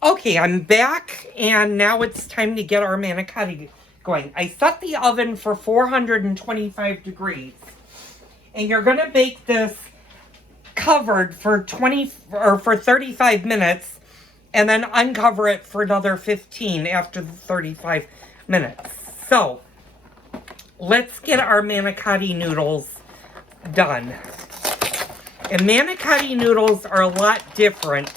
Okay, I'm back, and now it's time to get our manicotti going. I set the oven for 425 degrees, and you're going to bake this covered for 35 minutes, and then uncover it for another 15 after the 35 minutes. So, let's get our manicotti noodles done. And manicotti noodles are a lot different.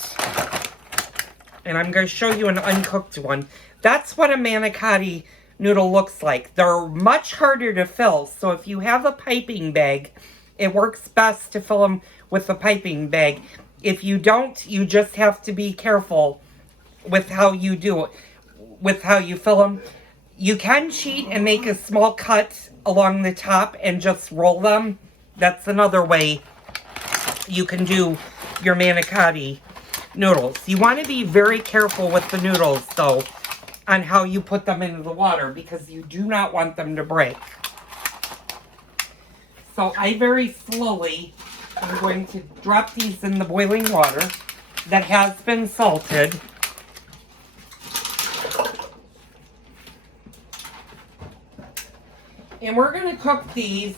And I'm going to show you an uncooked one. That's what a manicotti noodle looks like. They're much harder to fill, so if you have a piping bag, it works best to fill them with a piping bag. If you don't, you just have to be careful with how you do it, with how you fill them. You can cheat and make a small cut along the top and just roll them. That's another way you can do your manicotti noodles. You want to be very careful with the noodles, though, on how you put them into the water, because you do not want them to break. So I very slowly am going to drop these in the boiling water that has been salted. And we're going to cook these.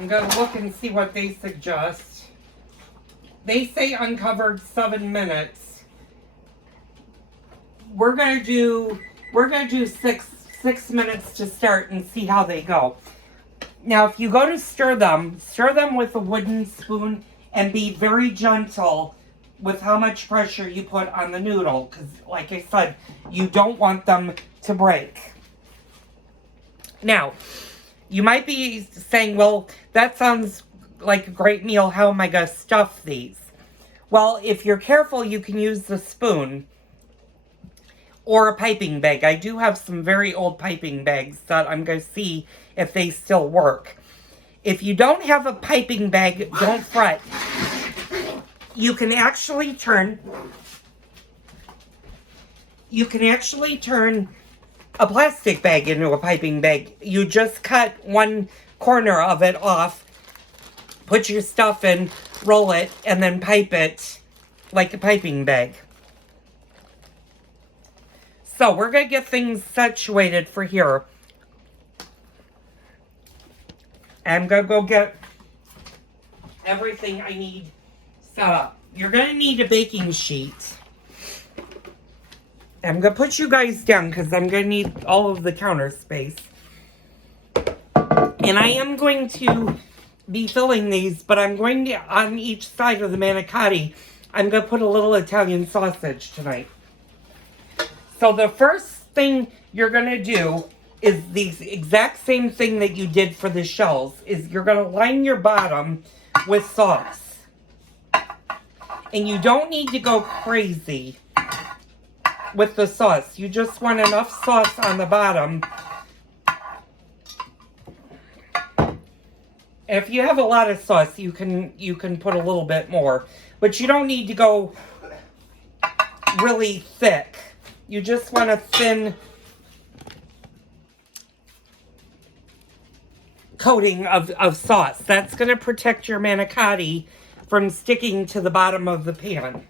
I'm going to look and see what they suggest. They say uncovered 7 minutes. We're gonna do 6 minutes to start and see how they go. Now, if you go to stir them with a wooden spoon and be very gentle with how much pressure you put on the noodle, because like I said, you don't want them to break. Now, you might be saying, well, that sounds like a great meal. How am I going to stuff these? Well, if you're careful, you can use the spoon or a piping bag. I do have some very old piping bags that I'm going to see if they still work. If you don't have a piping bag, don't fret. You can actually turn a plastic bag into a piping bag. You just cut one corner of it off, put your stuff in, roll it, and then pipe it like a piping bag. So we're going to get things situated for here. I'm going to go get everything I need set up. You're going to need a baking sheet. I'm going to put you guys down because I'm going to need all of the counter space. And I am going to be filling these, but I'm going to, on each side of the manicotti, I'm going to put a little Italian sausage tonight. So the first thing you're going to do is the exact same thing that you did for the shells, is you're going to line your bottom with sauce. And you don't need to go crazy with the sauce. You just want enough sauce on the bottom. If you have a lot of sauce, you can put a little bit more. But you don't need to go really thick. You just want a thin coating of sauce. That's going to protect your manicotti from sticking to the bottom of the pan.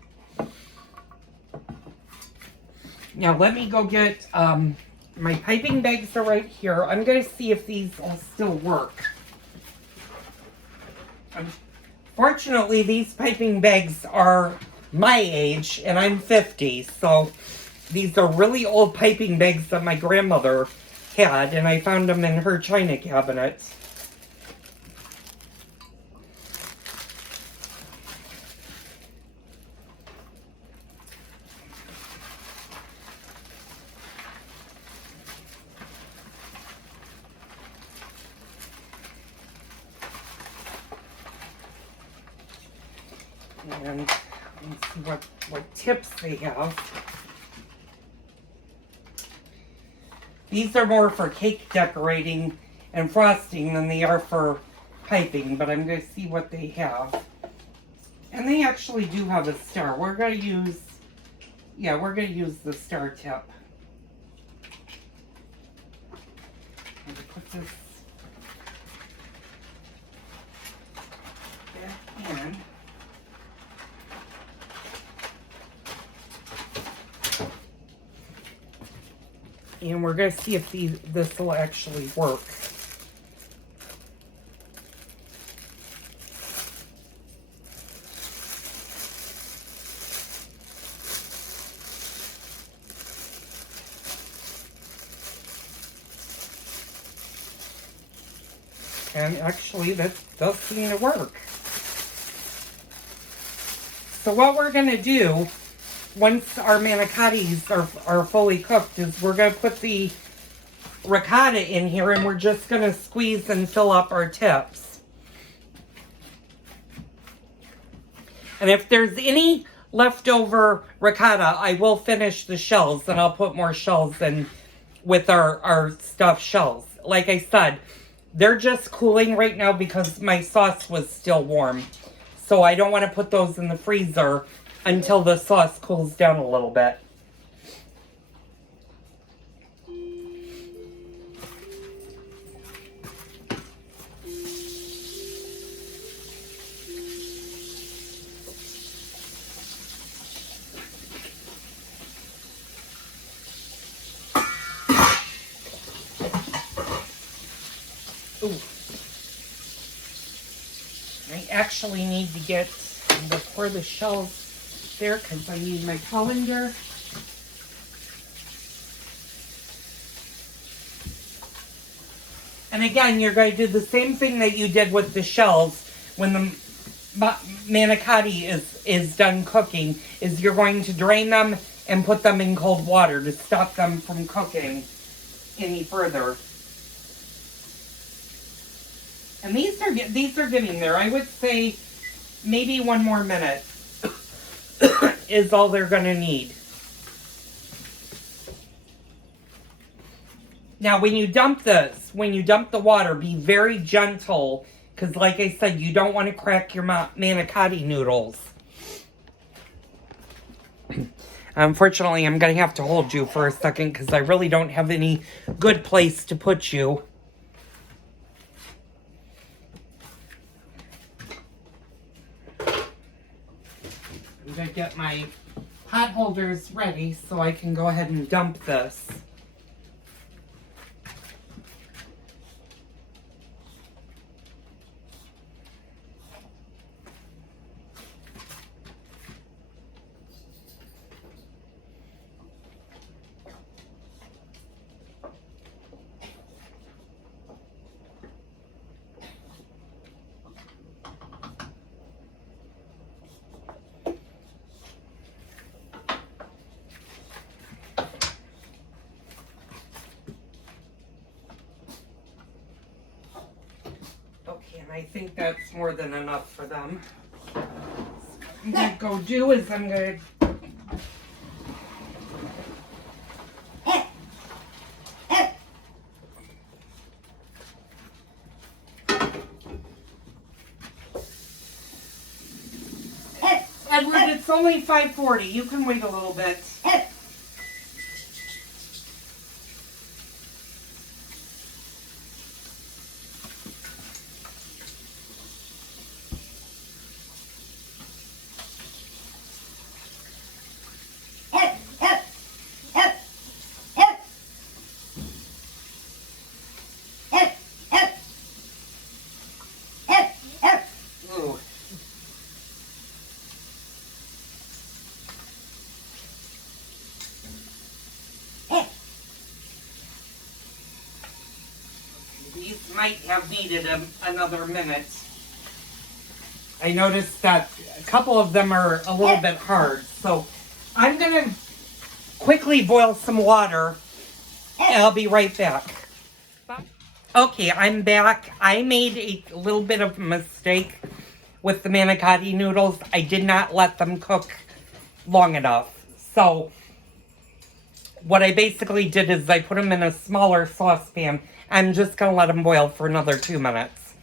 Now let me go get, my piping bags are right here. I'm going to see if these will still work. Fortunately, these piping bags are my age, and I'm 50, so these are really old piping bags that my grandmother had, and I found them in her china cabinet. And let's see what tips they have. These are more for cake decorating and frosting than they are for piping, but I'm going to see what they have. And they actually do have a star. We're going to use the star tip. I'm going to put this back in. And we're going to see if this will actually work. And actually, that does seem to work. So what we're going to do, once our manicottis are fully cooked, is we're going to put the ricotta in here, and we're just going to squeeze and fill up our tips. And if there's any leftover ricotta, I will finish the shells, and I'll put more shells in with our stuffed shells. Like I said, they're just cooling right now because my sauce was still warm. So I don't want to put those in the freezer until the sauce cools down a little bit. Ooh. I actually need to pour the shells there because I need my colander. And again, you're going to do the same thing that you did with the shells when the manicotti is done cooking, is you're going to drain them and put them in cold water to stop them from cooking any further. And these are getting there. I would say maybe 1 more minute is all they're going to need. Now, when you dump the water, be very gentle, because like I said, you don't want to crack your manicotti noodles. Unfortunately, I'm going to have to hold you for a second because I really don't have any good place to put you. I'm going to get my pot holders ready so I can go ahead and dump this. And I think that's more than enough for them. So what I'm going to go do is I'm going to... Edward, it's only 5:40. You can wait a little bit. These might have needed another minute. I noticed that a couple of them are a little bit hard. So I'm going to quickly boil some water and I'll be right back. Okay, I'm back. I made a little bit of a mistake with the manicotti noodles. I did not let them cook long enough. So what I basically did is I put them in a smaller saucepan. I'm just going to let them boil for another 2 minutes.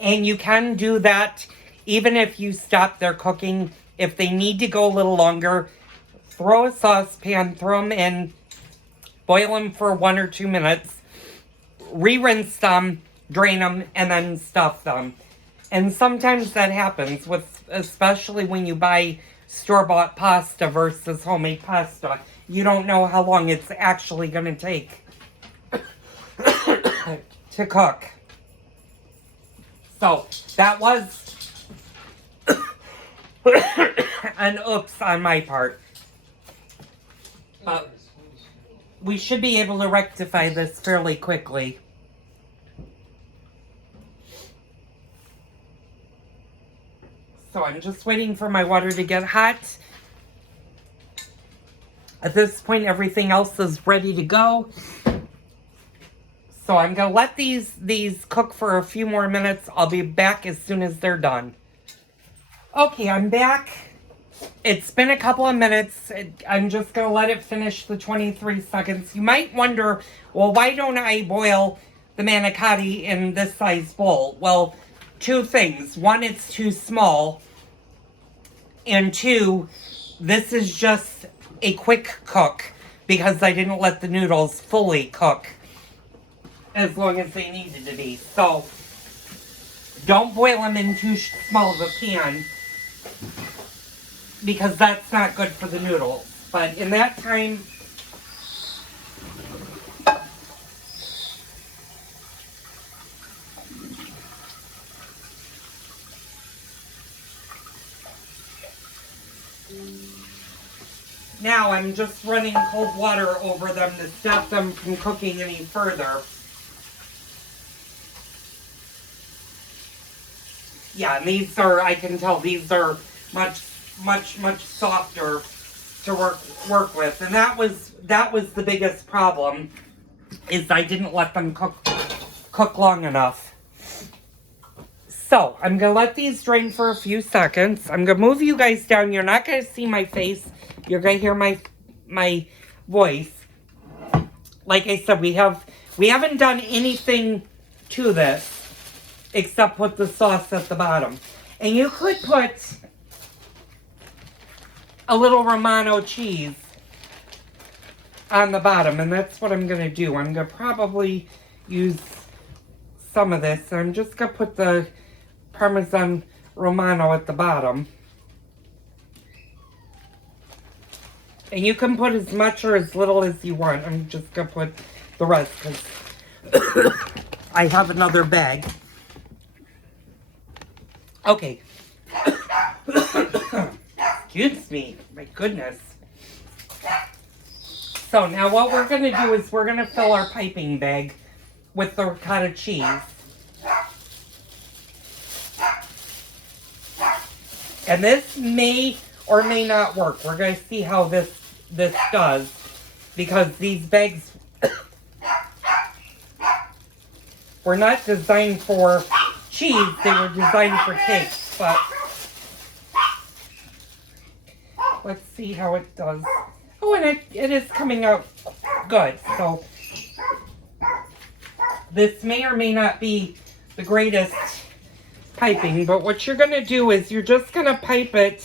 And you can do that even if you stop their cooking. If they need to go a little longer, throw a saucepan, throw them in, boil them for 1 or 2 minutes, re-rinse them, drain them, and then stuff them. And sometimes that happens, especially when you buy store-bought pasta versus homemade pasta. you don't know how long it's actually going to take to cook. So that was an oops on my part. But we should be able to rectify this fairly quickly. So I'm just waiting for my water to get hot. At this point, everything else is ready to go. So I'm going to let these cook for a few more minutes. I'll be back as soon as they're done. Okay, I'm back. It's been a couple of minutes. I'm just going to let it finish the 23 seconds. You might wonder, well, why don't I boil the manicotti in this size bowl? Well, two things. One, it's too small. And two, this is just a quick cook because I didn't let the noodles fully cook as long as they needed to be. So don't boil them in too small of a pan because that's not good for the noodles. But in that time, now I'm just running cold water over them to stop them from cooking any further. Yeah, and these are, I can tell these are much softer to work with. And that was the biggest problem, is I didn't let them cook long enough. So I'm gonna let these drain for a few seconds. I'm gonna move you guys down. You're not gonna see my face. You're gonna hear my voice. Like I said, we haven't done anything to this except put the sauce at the bottom. And you could put a little Romano cheese on the bottom, and that's what I'm gonna do. I'm gonna probably use some of this. I'm just gonna put the Parmesan Romano at the bottom. And you can put as much or as little as you want. I'm just gonna put the rest because I have another bag. Okay. Excuse me. My goodness. So now what we're going to do is we're going to fill our piping bag with the ricotta cheese. And this may or may not work. We're going to see how this does, because these bags were not designed for cheese. They were designed for cakes, but let's see how it does. Oh, and it is coming out good. So this may or may not be the greatest piping, but what you're going to do is you're just going to pipe it.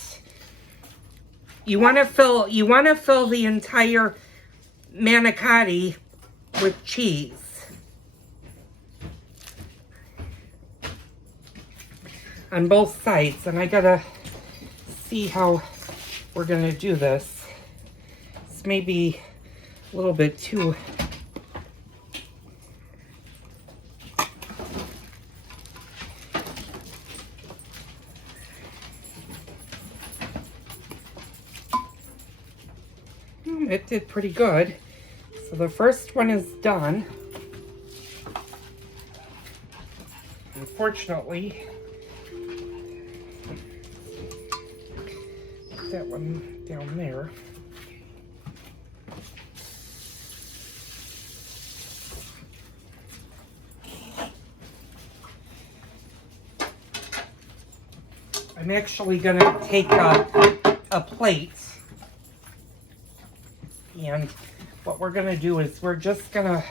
You want to fill the entire manicotti with cheese. On both sides, and I gotta see how we're gonna do this. This may be a little bit too it did pretty good. So the first one is done. Unfortunately, put that one down there. I'm actually gonna take a plate, and what we're gonna do is we're gonna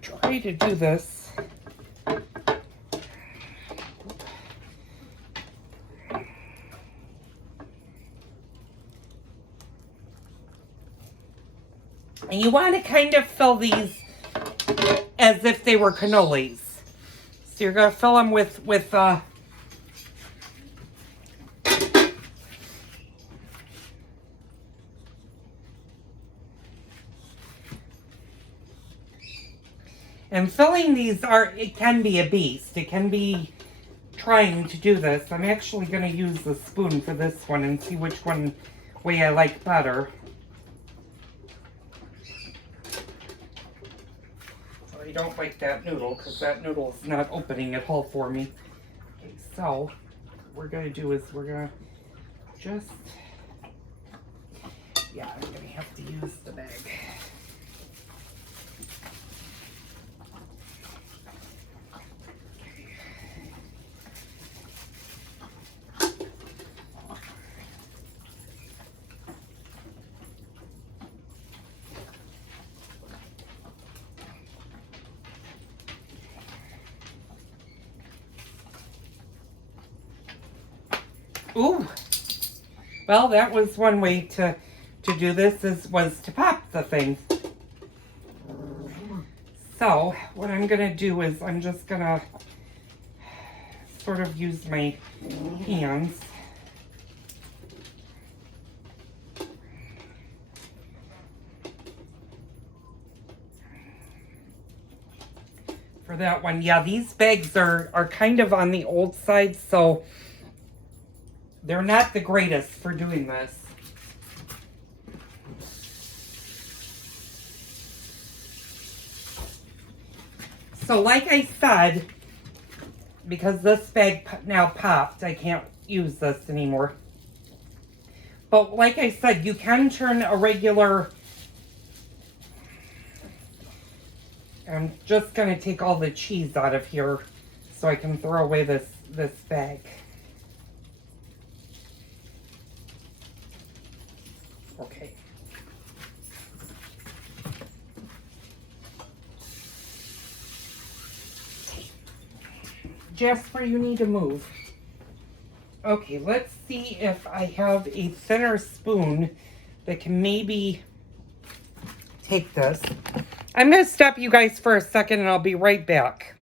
try to do this. And you want to kind of fill these as if they were cannolis. So you're going to fill them with and filling these it can be a beast. It can be trying to do this. I'm actually going to use the spoon for this one and see which way I like better. I don't like that noodle because that noodle is not opening at all for me. Okay, so what we're going to do is we're going to just, yeah, I'm going to have to use the bag. Ooh, well, that was one way to do this was to pop the thing. So what I'm gonna do is I'm just gonna sort of use my hands. For that one, yeah, these bags are kind of on the old side, so they're not the greatest for doing this. So like I said, because this bag now popped, I can't use this anymore. But like I said, you can turn a regular... I'm just going to take all the cheese out of here so I can throw away this bag. Okay. Jasper, you need to move. Okay, let's see if I have a thinner spoon that can maybe take this. I'm going to stop you guys for a second and I'll be right back.